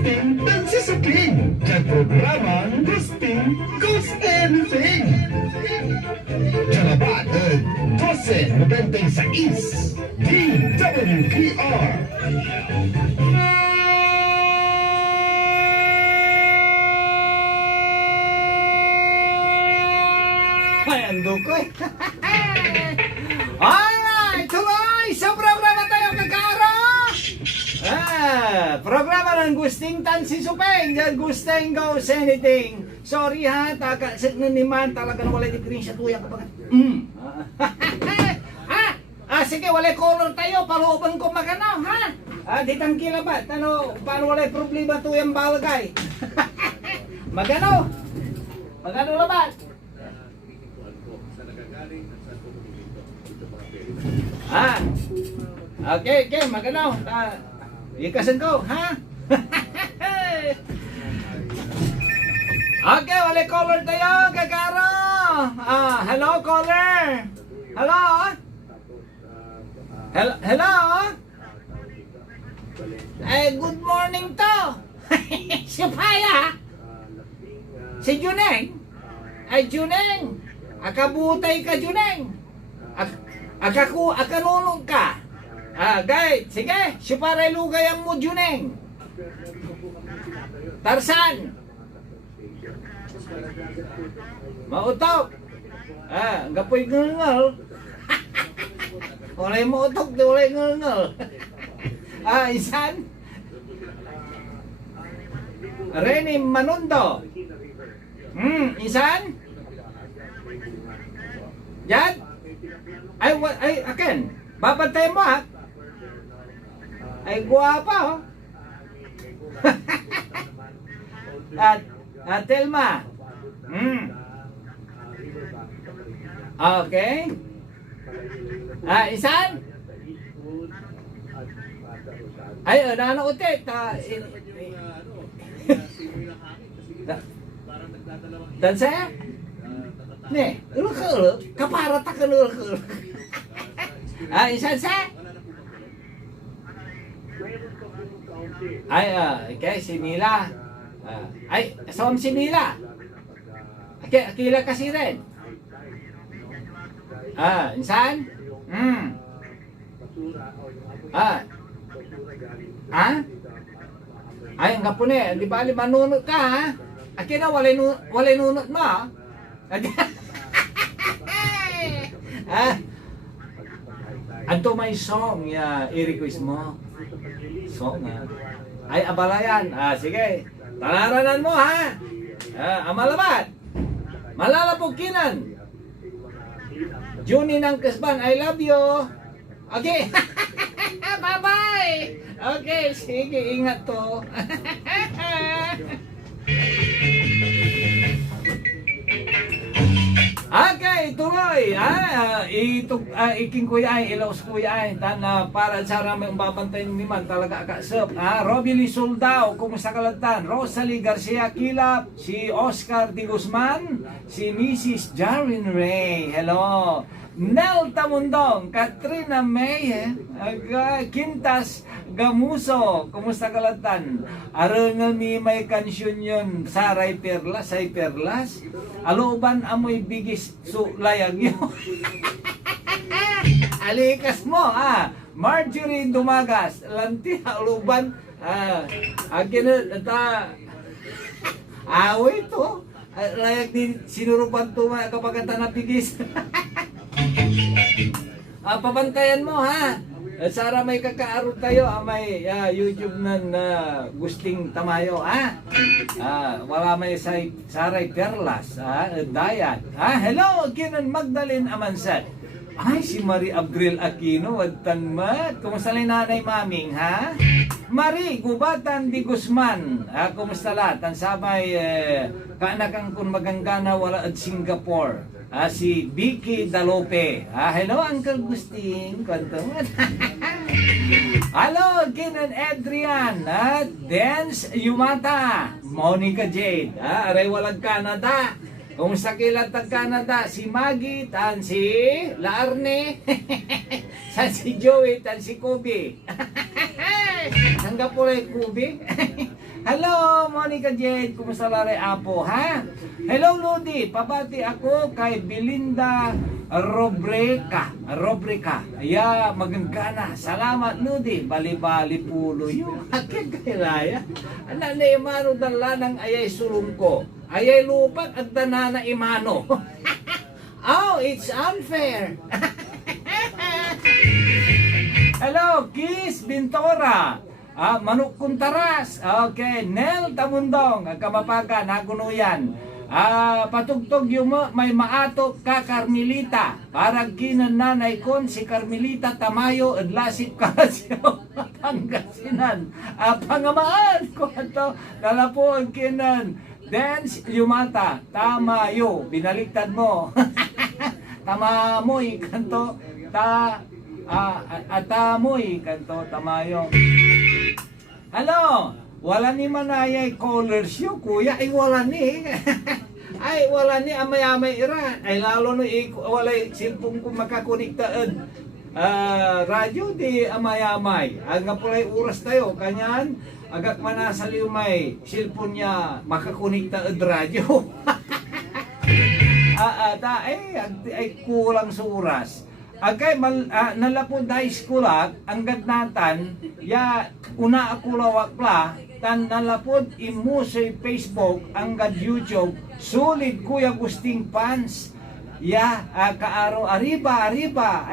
Gusting dan sisuping. Sa programang Gusting Goes Anything. Jalabat at 1296 DWPR. Ay, ando ko eh. Alright, tuloy sa programa tayo kakara. Programa ng Gusting Tan si Supeng. Diyan Gusting Goes Anything. Sorry ha, taga ni man talaga na wala diferensya tuya kapag sige, wala color tayo, palooban ko magano, ha? Ditang kilabat, ano, paano wala problema tuyang balagay? Magano? Magano labat? Okay, magano? Ikasan ko, ha? Okay, wala caller tayo, gagaro. Hello, caller. Hello? Hello? Good morning to. Si Paya. Si Juneng. Juneng. Akabutay ka, Juneng. Akanunog ka. Guys, sige, siparelugay ang mo, Juneng. Tarsan. Mautok. Gapoy ngal. Walay mautok, di walay ngal. Isan. Reni Manundo. Isan. Yan. Ay, akin. Babantay mo, ha? Ay, guwapa, oh. Telma. Okay. Isan? Ay, ano ulit? Dansa? Ne, uluk-uluk. Kaparat ka uluk-uluk. Isan sa? Ay, okay, si Mila. Ay, asawam si Mila. Okay, akila kasi rin. Insan? Ay, ang kapune, di ba manunod ka, ha? Akina, walay nunod mo, ha? Anto may song, i-request mo. Song, ha? Ay, abala yan. Sige. Talaranan mo, ha? Amalabat. Malalapugkinan. Juni ng Kasban, I love you. Okay. Bye-bye. Okay, sige, ingat to. Okay, tuloy. Iking kuya ay, ilaws kuya ay. Para sa ramang babantay ni man talaga akasap. Robby Lee Soldao, kumusta kalagtan? Rosalie Garcia Kilap, si Oscar Di Guzman, si Mrs. Jarin Ray. Hello. Nel Tamundong, Katrina May, Quintas Gamuso, kumusta kalatan? Arangal mi may kansyon yun, Saray Perlas, Say Perlas, aluban amoy bigis sulayag yun. Alikas mo, Marjorie Dumagas, Lanti, aluban, away to, layag din sinurupan to kapag na bigis. Pabantayan mo, ha? Sara may kakaaro tayo, may YouTube na Gusting Tamayo, ha? Wala may Saray Perlas, Dayat. Hello, Kinan Magdalene Amansat. Ay, si Marie Abril Aquino, wadtan mat. Kumusta ni nanay maming, ha? Marie Gubatan Di Guzman. Kumusta lahat? Ang sabay, kaanakang kun maganggana wala at Singapore. Si Vicky Dalope. Hello, Uncle Gusting. Kwantuman. Hello, Kinan Adrian. Dance Yumata. Monica Jade. Aray walang Canada. Kung sa kilat ng Canada, si Maggie, tan si Laarne, tan si Joey, tan si Kobe. Hanggang po rin Kobe. Hello, Monica Jade. Kumusta lari apo, ha? Hello, Ludi. Pabati ako kay Belinda Robrica. Ya, magangkana. Salamat, Ludi. Bali-bali pulo yun. Akin kailaya. Anak na imano dala ng ayay sulong ko. Ayay lupat at danana imano. Oh, it's unfair. Hello, Kiss Bintora. Manuk Kuntaras. Okay, Nel Tamundong. Kamapaga, nagunuyan. Patugtog yung may maatok ka Carmelita. Parang kinananay kon si Carmelita Tamayo at lasip ka siya Pangasinan. Pangamaan ko ito. Dala po ang kinan. Dance Yumata. Tamayo. Binaliktad mo. Tamamoy kanto. Atamoy kanto Tamayo. Hello. Wala ni manayay colors yun, kuya. Ay, wala ni. Ay, wala ni amay-amay ira. Ay, lalo no, wala silpong kung makakonektaan. Radyo di amay-amay. Aga pulay oras tayo. Kanyan, agak manasaliw may silpon niya makakonektaan radyo. Ay, kulang sa oras. Agay nalapod high school ang gadnatan ya una ako lawakla tan nalapod imo sa Facebook ang gad YouTube sulit Kuya Gusting fans ya kaaro arriba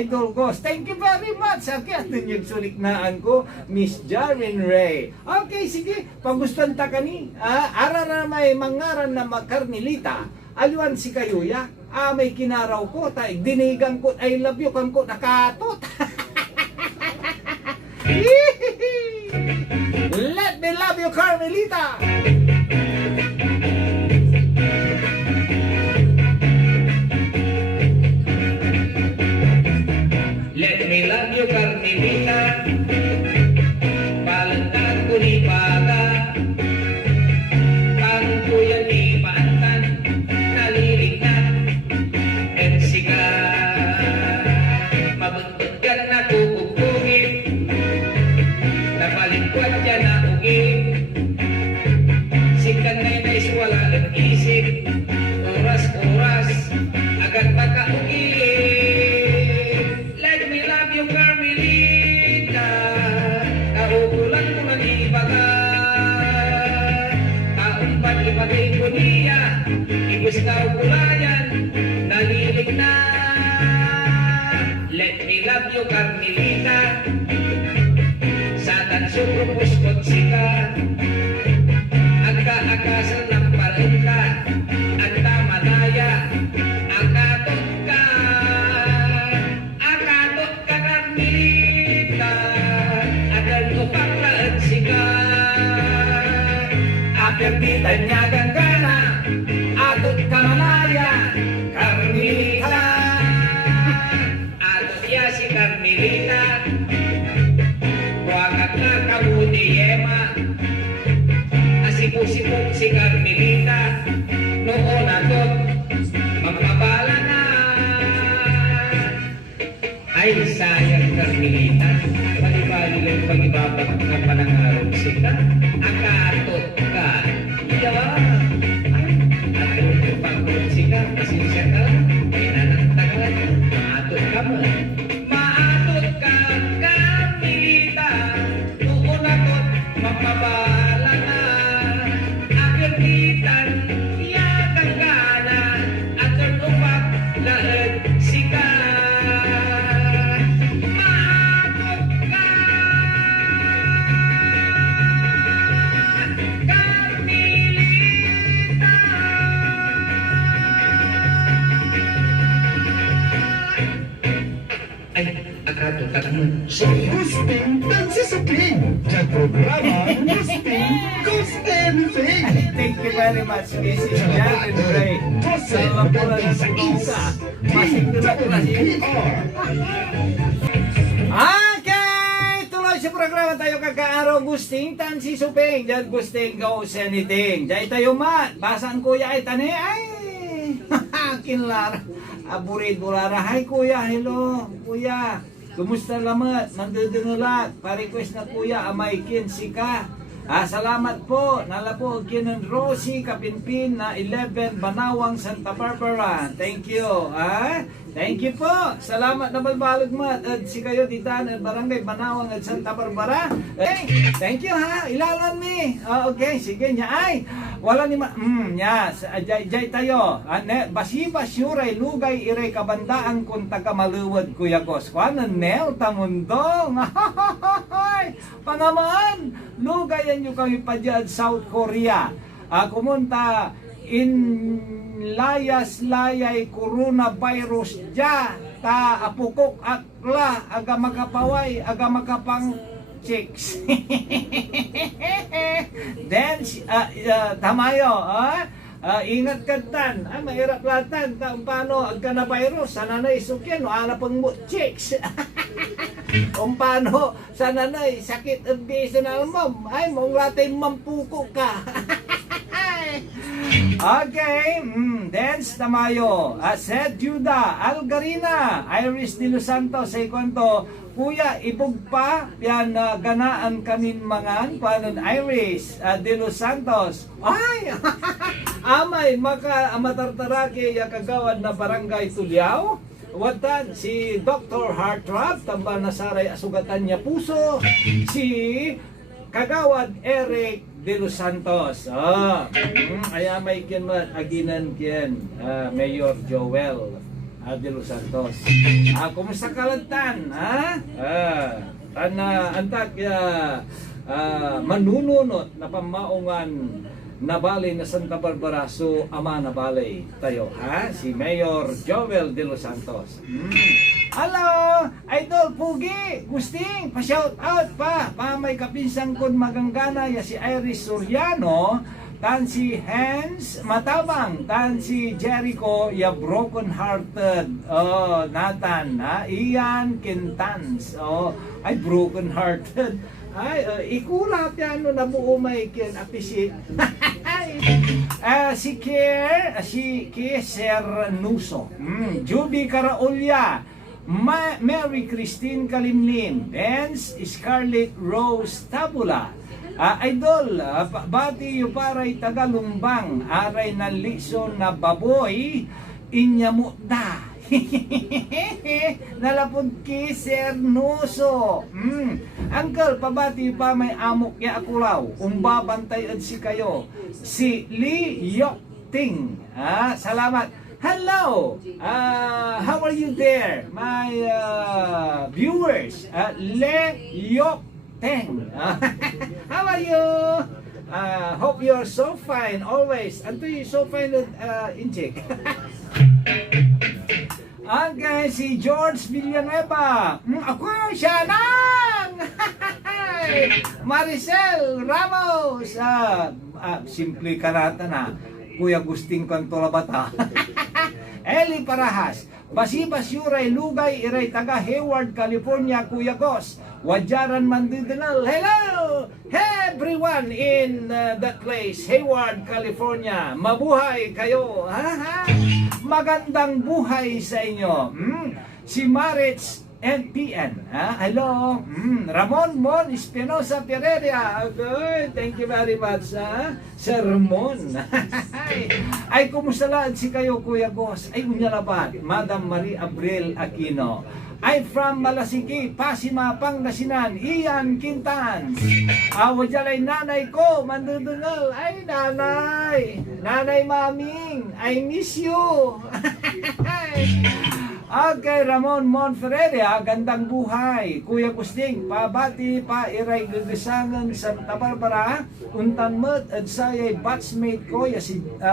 idol ko, thank you very much sa yung sulit naan ko Miss Jarvin Ray. Okay, sige, pagustuhan ta kani ara na may mangaran na makarnilita aliwan si kayuya. May kinaraw ko, dinigan ko, I love you, kan ko, nakatot. Let me love you, Carmelita. Let me love you, Carmelita. Palantan ko ni Baga. Ang kuya ni Paantan, nalilignan. Mabuntot ka na kukugugin, napalingkwat ka na ugin. Sikan na yun wala ng isip, oras, agad makaugin. Let me love you, Carmelita, kaukulan mo ng ibaga. Taumpat ibagay ko niya, ibus na ukulayan, nalilig na. Let me love you, Carmelita. Sa tanso propuspot sika. Agka-akasal ng palengka. Ang tamadaya. Akatot ka. Akatot ka, Carmelita. Agal ko panglaan sika. Apertitan niya gangana. Atot ka malaya. Carmelita. Si Carmelita, huwag na kabuti Yema. Asipusipok si Carmelita, noon atot, magpabala na. Ay, sayang Carmelita, palibali lang pag-ibabag na panangarong sika. Akatot ka, iyawa. Atot ko pag-urot sika, pasensya ka, may nanantagal, atot ka mo. Mapabala na, apertitan, iyakang gana, at upak, lahat sika. Maatot ka, Carmelita. Ay, akatot ka naman. Gusting Tansisuking. Sa programa Gusting Goes Anything. Thank you very much, Mrs. Jarvin Ray. Sa lapunan ng isa. Masig demokrasi. Okay! Tuloy sa programa tayo kakaaraw. Gusting Tansisuping. Diyan Gusting Goes Anything. Diyan tayo mat. Basan kuya ay tani. Ay! Kinlara. Aburido lara. Hi kuya. Hello. Kuya. Kumusta lamat? Nandudungulat. Pa-request na kuya, amay kinsi ka. Salamat po. Nala po kinon Rosie Kapinpin na 11 Banawang Santa Barbara. Thank you. Thank you po. Salamat na balbalog mo at si kayo ditan at Barangay Banawang at Santa Barbara. Thank you ha. Ilalan mi. Okay, sige nya ay. Wala ni jay tayo. Basiba syuray lugay iray kabandaan kung taga-maluwad Kuya Gos. Kuanan nel tamundong. Panamaan, lugayan nyo kami pa dyan South Korea. Kumunta in layas-layay coronavirus dya ta apukok akla aga makapaway aga makapang chicks. Then tamayo ingat katan mahirap latan paano agka na virus sana na isukyan wala pang chicks. Paano sana na sakit ang besenal mom ay mong latay mampuko ka. Okay, dance tamayo. Seth Juda, Algarina, Iris de Los Santos, say kwento, Kuya, ibog pa, yan ganaan kanin mangan, panon Iris de Los Santos. Ay, amay, matartarake, yakagawad na barangay Tuliao. Watan, si Dr. Hartrap, tamba nasaray asugatan niya puso, si Kagawad Eric de Los Santos. Kaya may aginan kian Mayor Joel de Los Santos. Kumusta kalantan? Antak manununot na pamaungan na balay na Santa Barbara, so ama na balay tayo, si Mayor Joel de Los Santos. Hello, Idol Pugi, Gusting, pa-shout out pa may kapinsang kun maganggana ya si Iris Soriano, tan si Hans Matabang, tan si Jericho ya broken hearted. Nathan, Ian Quintans, ay broken hearted. Ikulat yan na buo may appreciate. Si Sir Nuso, Judy Caraulya, Mary Christine Kalimlim, Benz Scarlett Rose Tabula, Idol, bati yu paray Tagalumbang, aray na lison na baboy, inyamukda. Nalapod ki Sir Nuso. Uncle, pabati pa may amok ya akulaw. Umbabantay ad si kayo. Si Lee Yok Ting. Salamat. Hello. How are you there? My viewers. Lee Yok Ting. How are you? Hope you're so fine always. Anto you so fine injik. Okay, si George Villanueva. Ako siya nang! Maricel Ramos. Simple karata na. Kuya Gusting Kantola Bata. Eli Parahas. Basibas Yuray Lugay Iray taga Hayward, California, Kuya Gos. Wajaran Mandinal. Hello everyone in that place, Hayward, California. Mabuhay kayo. Magandang buhay sa inyo. Si Maritz NPN. Hello. Ramon Mon Espinosa Pereira. Okay, thank you very much, Sir Ramon. Ay, kumusta lang si kayo, Kuya Gos? Ay, unyalabat. Madam Marie Abril Aquino. I'm from Malasiki, Pasima, Pangasinan, Ian Quintans. Wajalay nanay ko, mandudungal. Ay, nanay. Nanay Maming, I miss you. Okay, Ramon Monferreira, gandang buhay. Kuya Gusting, pabati pa iray gagasangan Santa Barbara. Untan met at sayay batchmate ko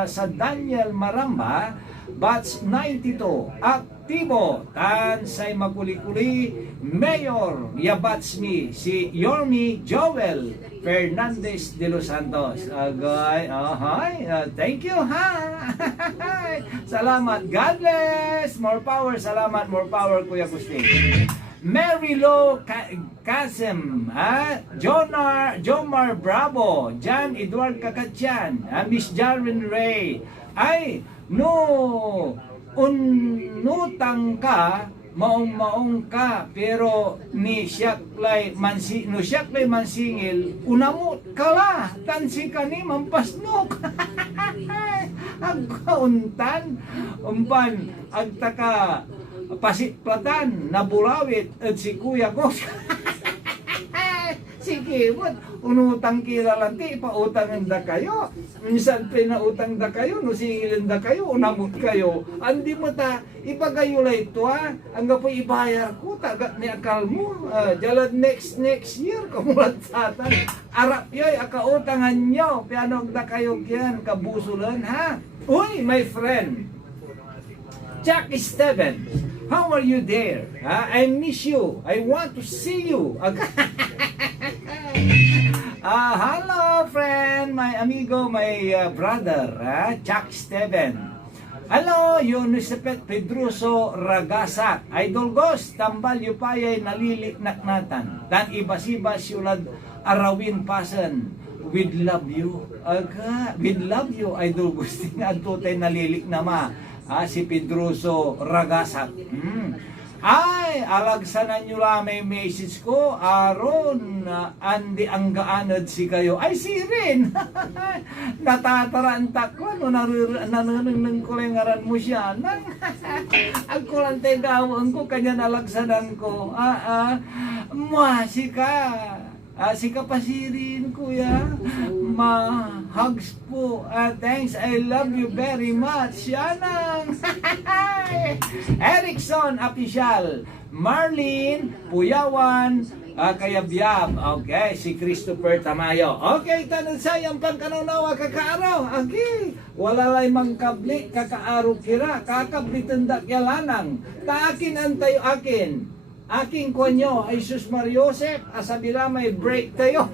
sa Daniel Maramba, batch 92. Aktibo, tan say magkuli-kuli, Mayor yabatsmi, si Yormi Joel Fernandez de Los Santos. Agay, thank you Salamat, God bless. More power, salamat, more power, Kuya Gusting. Mary Lo Kasem, Jomar Bravo, John Edward Kakatyan, Miss Jarvin Ray. Ay, no, unutang ka, maong ka, pero ni siyaklay mansingil, unamot kala, tansi ka ni mampasnok. Ang kauntan, umpan, agtaka, pasitplatan, nabulawit, at si Kuya Kos. Sige, unutang kilalanti, pautang da kayo. Minsan pinautang da kayo, nusingilin da kayo, unamot kayo. Andi mo ta, ipagayulay ito ha. Ang po ibayar ko, tagat ni akal mo. Jalad next year, kamulat satan. Arap yoy, akautangan nyo. Pianog da kayo yan, kabusulan ha. Uy, my friend. Jack Steven, how are you there? I miss you. I want to see you. Hello friend, my amigo, my brother, Jack Steven. Hello, Yunisipet Pedroso Ragasak. Idol Ghost, tambal yupayay naliliknak natan. Dan ibas-ibas yulad arawin pasan. With love you. With love you, Idol Ghost. Adtutay nalilik na ma. Si Pedroso Ragasak. Ay, alagsanan nyo lang may message ko, aron, andi ang gaanad si kayo. Ay, si Rin! Natataranta ko, no, nananang ko lang ngaran mo siya. Ang kulante gawin ko, kanya nalagsanan ko. Si ka pa si Rin, kuya. Hugs po. Thanks, I love you very much. Yanang! Erickson Official, Marlene Puyawan, Kayabyab. Okay, si Christopher Tamayo. Okay, tanong sayang pagkananawa kakaaraw. Okay, wala lay mangkabli kakaaraw kira. Kakabli tendak yalanang. Taakin antayo akin. Aking konyo ay Sus Mariosep. Asabila may break tayo.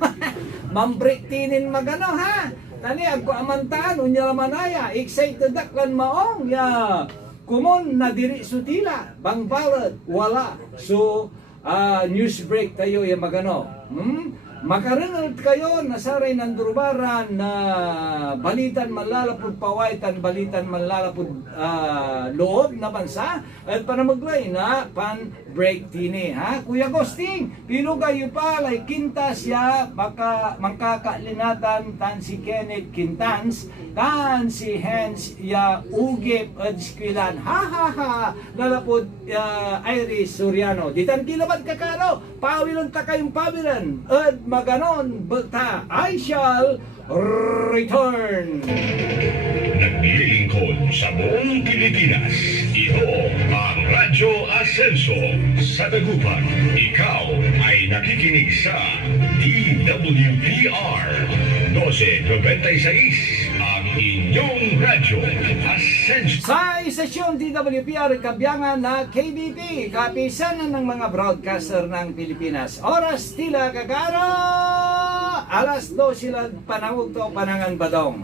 Mam-break tinin magano ha. Tani agko amantaan unya manaya. Excited daklan maong ya. Kumon na diri sutila, bang balad, wala. So, news break tayo yung magano. Makarinod kayo, nasaray ng durbaran na balitan manlalapod pawaitan, balitan manlalapod loob na bansa, at panamaglay na pan-break tini. Ha? Kuya Gosting, pinugayo pa, lay kinta siya, baka mangkakalinatan, tan si Kenneth Quintans, tan si Hans ya Ugip at Skwilan. Ha ha ha! Nalapod Iris Soriano. Ditan kilabat kakano, pawilon ta kayong pawilan, at maganon, bata, I shall return. Naglilingkod sa buong Pilipinas. Ito ang Radyo Ascenso sa Dagupan. Ikaw ay nakikinig sa DWPR 1296, ang inyong radyo Ascenso. Sa istasyon DWPR Kabyangan na KBP, kapisanan ng mga broadcaster ng Pilipinas. Oras tila kagaro, alas 2 sila panawag to panangan badong.